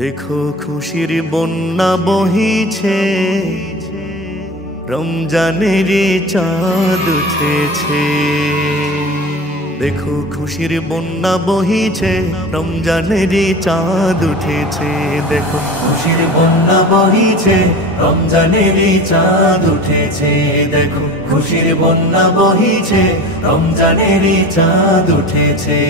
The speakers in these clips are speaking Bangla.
দেখো খুশির বন্যা বহিছে, রমজানের চাঁদ উঠেছে। দেখো খুশির বন্যা বহিছে, রমজানের চাঁদ উঠেছে। দেখো খুশির বন্যা বহিছে, রমজানের চাঁদ উঠেছে। দেখো খুশির বন্যা বহিছে, রমজানের চাঁদ উঠেছে।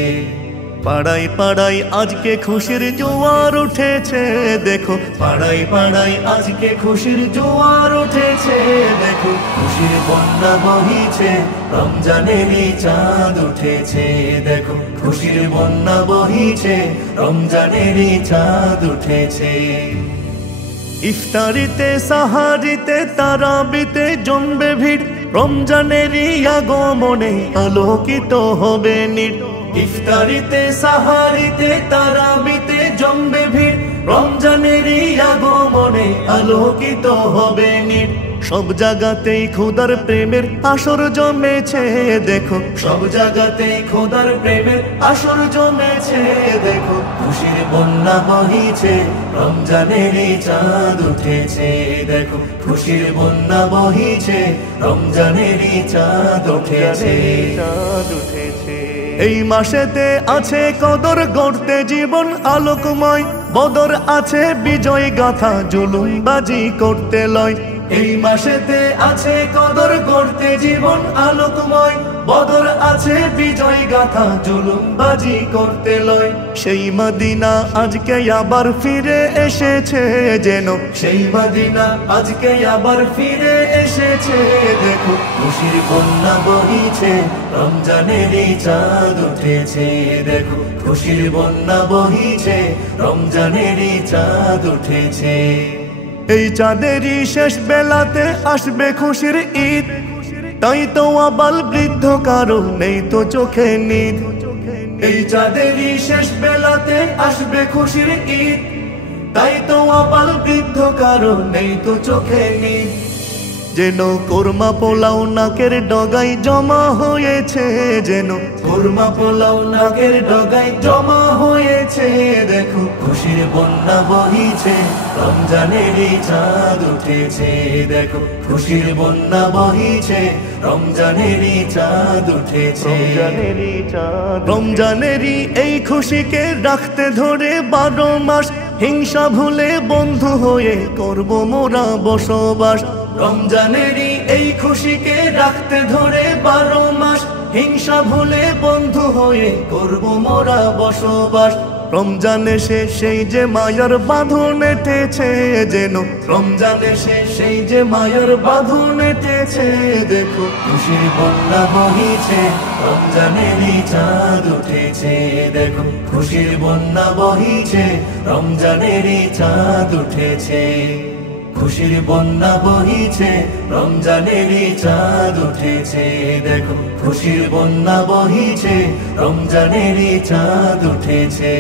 পাড়ায় পাড়ায় আজকে খুশির জোয়ার উঠেছে। দেখো পাড়ায় পাড়ায় আজকে খুশির জোয়ার উঠেছে। দেখো খুশির বন্যা বহিছে, রমজানের চাঁদ উঠেছে। দেখো খুশির বন্যা বহিছে, রমজানের চাঁদ উঠেছে। ইফতারিতে সাহারিতে তারাবিতে জমবে ভিড়, রমজানের আগমনে আলোকিত হবে নিট। ইফতারিতে সাহারিতে তারাবিতে জমবে ভিড়, রমজানের আগমনে আলোকিত হবে নিট। সব জায়গাতেই খোদার প্রেমের আসর জমেছে। দেখো সব জায়গাতেই খোদার প্রেমের আসর জমেছে। দেখো খুশির বন্যা বহিছে, রমজানের চাঁদ উঠেছে। দেখো খুশির বন্যা বহিছে, রমজানের চাঁদ উঠেছে। চাঁদ উঠেছে। এই মাসেতে আছে কদর গড়তে জীবন আলোকময়, বদর আছে বিজয় গাথা জুলুমবাজি করতে লয়। এই মাসেতে আছে কদর গড়তে জীবন আলোকময়, বদর আছে বিজয় গাথা জুলুমবাজি করতে লয়। সেই মদিনা আজকে আবার ফিরে এসেছে যেন, সেই মদিনা আজকে আবার ফিরে এসেছে। দেখো খুশির বন্যা বহিছে, রমজানের চাঁদ উঠেছে। দেখো খুশির বন্যা বহিছে, রমজানের চাঁদ উঠেছে। এই চাঁদেরই শেষ বেলাতে আসবে খুশির ঈদ, তাই তো আবাল বৃদ্ধ কারো নেই তো চোখে নিদ। এই চাঁদেরই শেষ বেলাতে আসবে খুশির ঈদ, তাই তো আবাল বৃদ্ধ কারো নেই তো চোখে নিদ। যেন কোরমা পোলাও নাকের ডগায় জমা হয়েছে, যেন কোরমা পোলাও নাকের ডগায় জমা হয়েছে। দেখো খুশির বন্যা বহিছে, রমজানের চাঁদ উঠেছে। দেখো খুশির বন্যা বহিছে, রমজানের চাঁদ উঠেছে। রমজানেরই এই খুশিকে রাখতে ধরে 12 মাস, হিংসা ভুলে বন্ধু হয়ে করব মোরা বসবাস। রমজানেরই এই খুশিকে রাখতে ধরে 12 মাস, হিংসা ভুলে বন্ধু হয়ে করব মোরা বসবাস। রমজান এসে সেই যে মায়ার বাঁধন এঁটেছে যেন, রমজান এসে সেই যে মায়ার বাঁধন এঁটেছে। দেখো খুশির বন্যা বহিছে, রমজানেরই চাঁদ উঠেছে। দেখো খুশির বন্যা বহিছে, রমজানেরই চাঁদ উঠেছে। খুশির বন্যা বহিছে, রমজানের চাঁদ উঠেছে। দেখো খুশির বন্যা বহিছে, রমজানের চাঁদ উঠেছে।